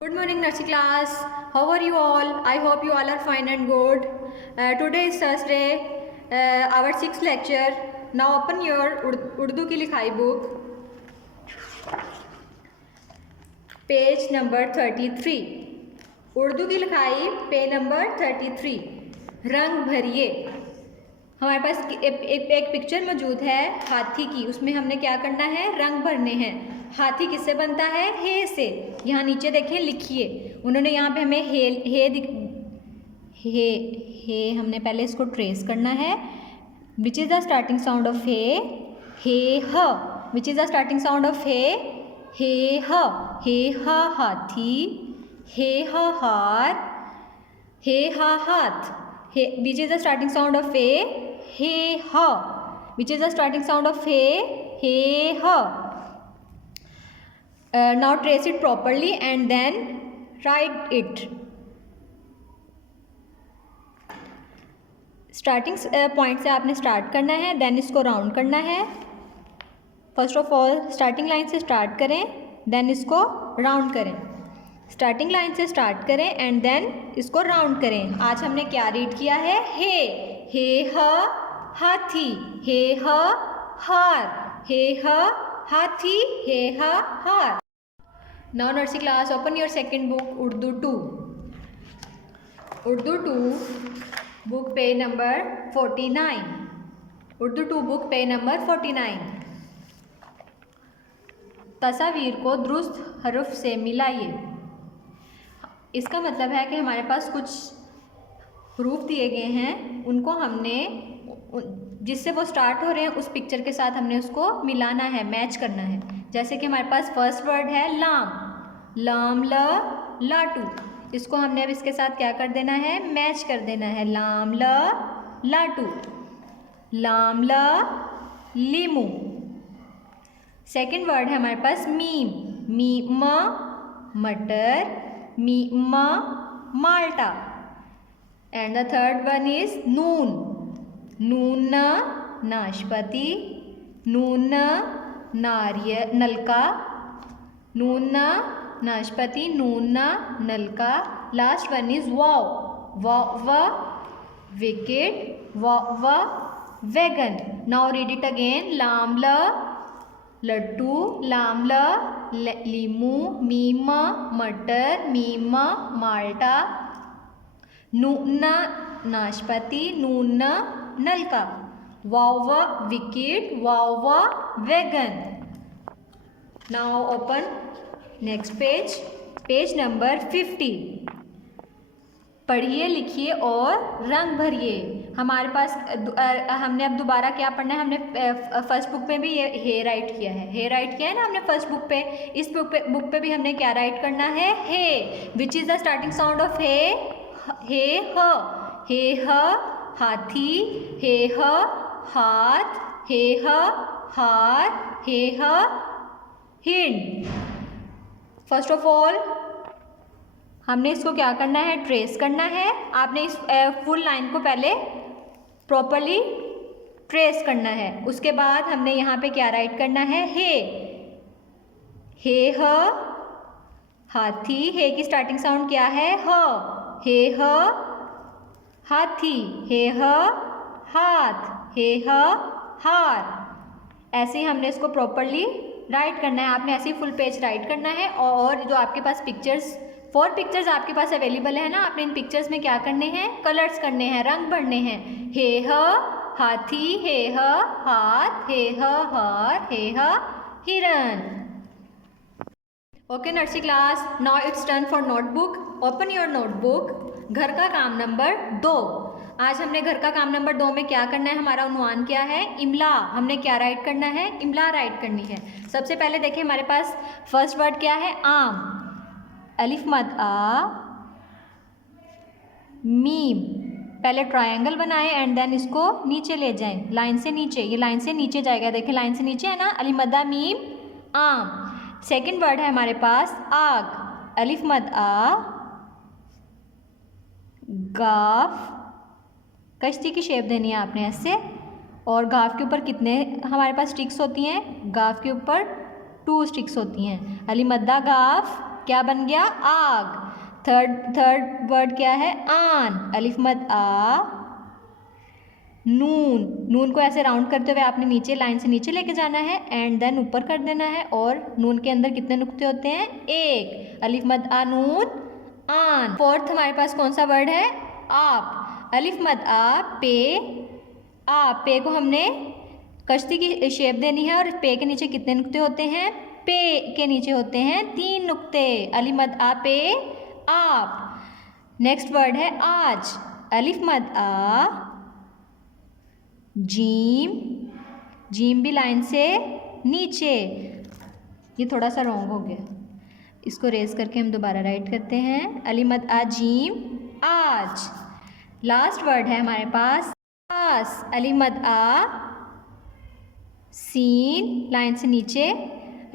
Good morning, nursery class. How are you all? I hope you all are fine and good. Today is Thursday, our sixth lecture. Now open your Urdu की लिखाई book, page number 33. Urdu की लिखाई page number 33. रंग भरिए. हमारे पास एक picture मौजूद है हाथी की. उसमें हमने क्या करना है? रंग भरने हैं. हाथी किससे बनता है? हे से. यहाँ नीचे देखें, लिखिए. उन्होंने यहाँ पे हमें हे हमने पहले इसको ट्रेस करना है. Which is the starting sound of हे ह. Which is the starting sound of हे ह. हे ह हाथी, हे ह हाथ, हे ह हाथ. Which is the starting sound of he ha. Which is the starting sound of he ha. Now trace it properly and then write it. Starting point से आपने स्टार्ट करना है, देन इसको राउंड करना है. First of all starting line से start करें, then इसको राउंड करें. स्टार्टिंग लाइन से स्टार्ट करें एंड देन इसको राउंड करें. आज हमने क्या रीड किया है? हे ह हाथी, हे ह हार, हे ह हाथी, हे ह हार. Now nursery class, open your second book Urdu 2. Urdu 2 book page number 49. Urdu 2 book page number 49. तस्वीर को दुरुस्त हरफ से मिलाइए. इसका मतलब है कि हमारे पास कुछ हरूफ दिए गए हैं, उनको हमने जिससे वो स्टार्ट हो रहे हैं उस पिक्चर के साथ हमने उसको मिलाना है, मैच करना है. जैसे कि हमारे पास फर्स्ट वर्ड है लाम, लाम ल लाटू. इसको हमने अब इसके साथ क्या कर देना है? मैच कर देना है. लाम ल लाटू, लाम ल लीमू. सेकेंड वर्ड है हमारे पास मीम, मीम मटर, मीम माल्टा. And the third one is नून, नून नाशपाती, नून नारियल नलका, नून नाशपाती, नून नलका. लास्ट वन इज वाव, वाव विकेट, वाव wagon. Now read it again. लाम ल लड्डू, लाम ल लीमू, मीम मटर, मीम माल्टा, नून नाशपाती, नून नलका, वाव विकेट, वाव wagon. Now open next page, page number 50. पढ़िए, लिखिए और रंग भरिए. हमारे पास हमने अब दोबारा क्या पढ़ना है? हमने फर्स्ट बुक में भी ये हे राइट किया है. हे राइट किया है ना हमने फर्स्ट बुक पे. इस बुक पे भी हमने क्या राइट करना है? हे. Which is the starting sound of हे ह. हे ह हाथी, हे ह हाथ, हे ह हार, हे ह हिंड. फर्स्ट ऑफ ऑल हमने इसको क्या करना है? ट्रेस करना है. आपने इस फुल लाइन को पहले प्रॉपरली ट्रेस करना है. उसके बाद हमने यहाँ पे क्या राइट करना है? हे ह हाथी. हे की स्टार्टिंग साउंड क्या है? ह. हे ह हाथी, हे ह हाथ, हे ह हार. ऐसे ही हमने इसको प्रॉपरली राइट करना है. आपने ऐसे ही फुल पेज राइट करना है. और जो आपके पास पिक्चर्स 4 पिक्चर्स आपके पास अवेलेबल है ना, आपने इन पिक्चर्स में क्या करने हैं? कलर्स करने हैं, रंग भरने हैं. हे ह हाथी, हे ह हाथ, हे ह हार, हे ह हिरन. Okay nursery class, now it's turn for notebook. Open your notebook. घर का काम नंबर 2. आज हमने घर का काम नंबर 2 में क्या करना है? हमारा उन्वान क्या है? इमला. हमने क्या राइट करना है? इमला राइट करनी है. सबसे पहले देखिए हमारे पास फर्स्ट वर्ड क्या है? आम. अलिफ मद आ, मीम. पहले ट्रायंगल बनाएं एंड देन इसको नीचे ले जाएं, लाइन से नीचे. ये लाइन से नीचे जाएगा. देखें लाइन से नीचे है ना. अलिफ मद आ मीम आम. सेकंड वर्ड है हमारे पास आग. अलिफ मद आ गाफ. कश्ती की शेप देनी है आपने ऐसे. और गाफ के ऊपर कितने हमारे पास स्टिक्स होती हैं? गाफ के ऊपर 2 स्टिक्स होती हैं. अलिफ मद आ गाफ क्या बन गया? आग। थर्ड वर्ड क्या है? आन। अलिफ मद आ, नून। नून को ऐसे राउंड करते हुए आपने नीचे लाइन से नीचे लेके जाना है एंड देन ऊपर कर देना है। और नून के अंदर कितने नुक्ते होते हैं? एक। अलिफ मद आ नून, आन। फोर्थ हमारे पास कौन सा वर्ड है? आप। अलिफ मद आ पे, आप। पे को हमने कश्ती की शेप देनी है और पे के नीचे कितने नुक्ते होते हैं? पे के नीचे होते हैं 3 नुक्ते। अलिफ मद आ पे, आप। नेक्स्ट वर्ड है आज। अलिफ मद आ, जीम। जीम भी लाइन से नीचे। ये थोड़ा सा रॉन्ग हो गया, इसको रेज करके हम दोबारा राइट करते हैं। अलिफ मद आ जीम, आज। लास्ट वर्ड है हमारे पास आस। अलिफ मद आ सीन, लाइन से नीचे।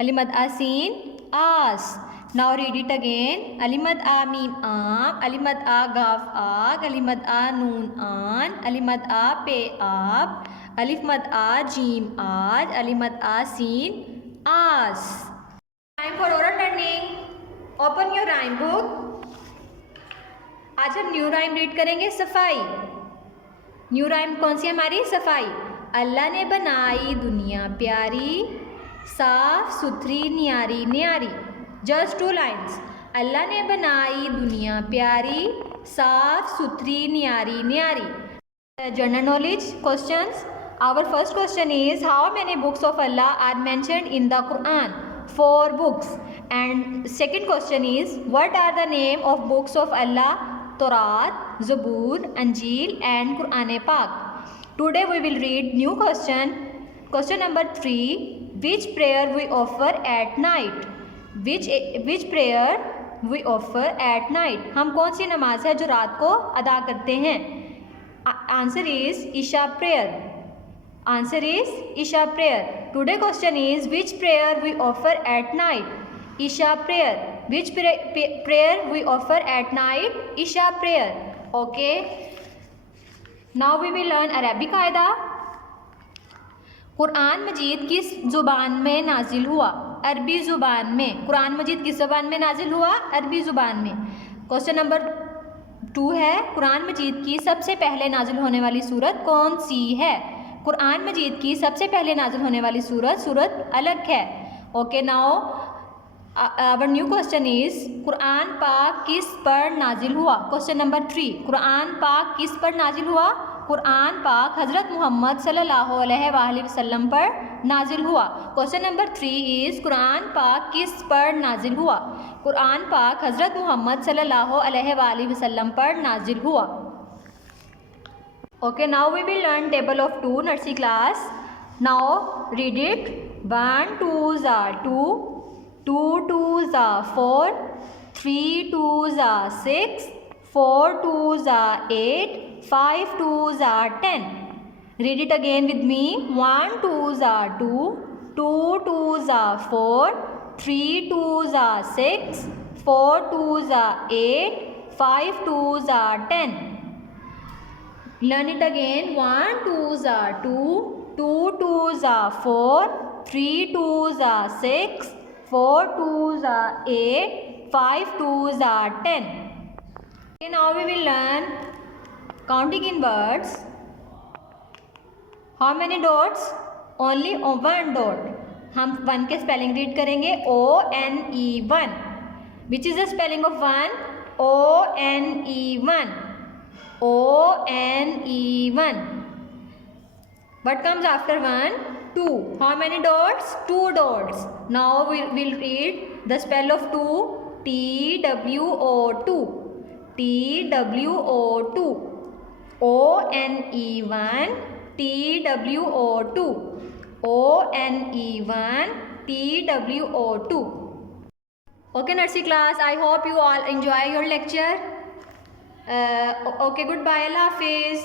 अलिफ मद आ सीन, आस। Now read it again. अलिफ मद आ मीम आम, अलिफ मद आ गाफ आग, अलिफ मद आ नून आन, अलिफ मद आ पे आप, अलिफ मद आ जीम आज, अलिफ मद आ सीन आस। Time for oral learning. Open your rhyme book. आज हम न्यू राइम रीड करेंगे, सफाई। न्यू राइम कौन सी हमारी? सफाई। अल्लाह ने बनाई दुनिया प्यारी, साफ सुथरी न्यारी न्यारी। Just 2 lines. अल्लाह ने बनाई दुनिया प्यारी, साफ सुथरी न्यारी न्यारी। General knowledge questions. Our first question is how many books of Allah are mentioned in the Quran? 4 books. And second question is what are the name of books of Allah? Torah, Zabur, Anjil and Quran Pak. Today we will read new question. Question number 3. Which prayer we offer at night? Which prayer we offer at night? हम कौन सी नमाज है जो रात को अदा करते हैं? Answer is Isha prayer. Answer is Isha prayer. Today question is which prayer we offer at night? Isha prayer. Which prayer we offer at night? Isha prayer. Okay. Now we will learn Arabic कायदा। कुरान मजीद किस ज़ुबान में नाजिल हुआ? अरबी ज़ुबान में। कुरान मजीद किस ज़ुबान में नाजिल हुआ? अरबी ज़ुबान में। क्वेश्चन नंबर 2 है कुरान मजीद की सबसे पहले नाजिल होने वाली सूरत कौन सी है? कुरान मजीद की सबसे पहले नाजिल होने वाली सूरत अलग है। Okay, now our new question is Quran पाक किस पर नाजिल हुआ? क्वेश्चन नंबर 3 कुरान पाक किस पर नाजिल हुआ? कुरान पाक हज़रत मोहम्मद सल्लल्लाहु अलैहि वसल्लम पर नाजिल हुआ। क्वेश्चन नंबर 3 इज कुरान पाक किस पर नाजिल हुआ? कुरान पाक हज़रत मोहम्मद सल्लल्लाहु अलैहि वसल्लम पर नाजिल हुआ। Okay, now we will learn table of 2 nursery class. Now read it. 1 2s are 2, 2 2s are 4, 3 2s are 6, 4 2s are 8, 5 2s are 10. Read it again with me. 1 2s are 2, 2 2s are 4, 3 2s are 6, 4 2s are 8, 5 2s are 10. Learn it again. 1 2s are 2, 2 2s are 4, 3 2s are 6, 4 2s are 8, 5 2s are 10. Okay, now we will learn counting in words. How many dots? Only 1 dot. हम 1 के spelling read करेंगे ONE 1. Which is the spelling of 1? ONE 1. ONE 1. What comes after 1? 2. How many dots? 2 dots. Now we will read the spell of 2. TWO2. TWO2. ONE1. TWO2. ONE1. TWO2. Okay, nursery class, I hope you all enjoy your lecture. Okay, goodbye, Allah Hafiz.